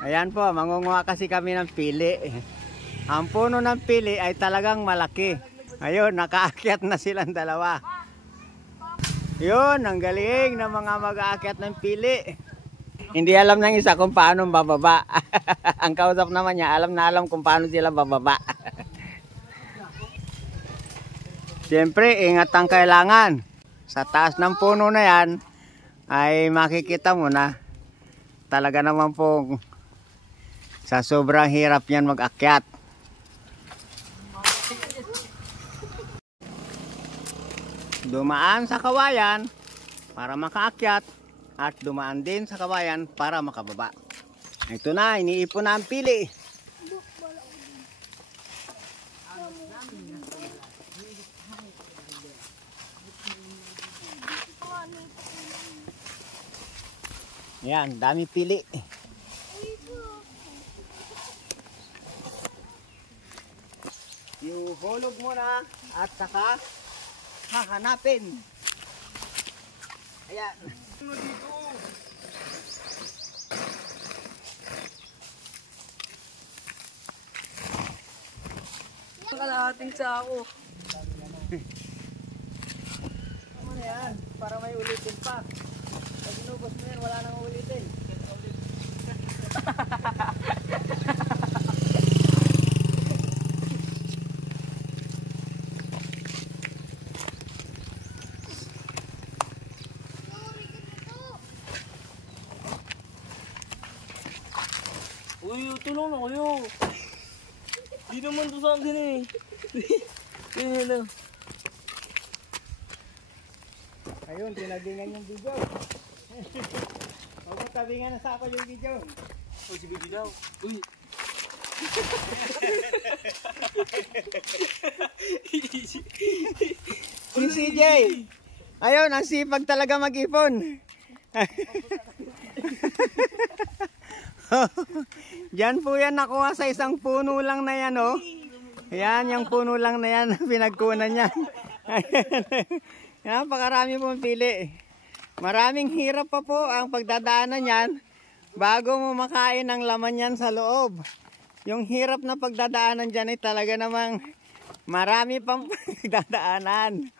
Ayan po, mangunguha kasi kami ng pili. Ang puno ng pili ay talagang malaki. Ayun, nakaakyat na silang dalawa. Yun, ang galing ng mga mag-aakyat ng pili. Hindi alam ng isa kung paano bababa. Ang kausap naman niya, alam na alam kung paano sila bababa. Siyempre, ingat ang kailangan. Sa taas ng puno na yan, ay makikita mo na talaga naman po sa sobrang hirap yan mag-akyat. Dumaan sa kawayan para makaakyat at dumaan din sa kawayan para makababa. Ito na, iniipon na ang pili. Yan, dami pili. Ihulog mo na at saka hahanapin. Ayan. Ano dito? Kalahating sa ako. Ano na yan? Para may ulitin pa. Pag inubos mo yan, wala nang ulitin. Uy, tulong na kayo. Di naman to sa akin eh. Kaya na. Ayun, tinabingan yung video. Huwag mo tabingan na sa ako yung video. Uy, si Bibi daw. Uy. Si CJ. Ayun, ang sipag talaga mag-ipon. Diyan po yan nakuha sa isang puno lang na yan, oh. Yan, yung puno lang na yan, pinagkunan niya. Napakarami pong pili. Maraming hirap pa po ang pagdadaanan yan bago mo makain ang laman yan sa loob. Yung hirap na pagdadaanan dyan ay talaga namang marami pang pagdadaanan.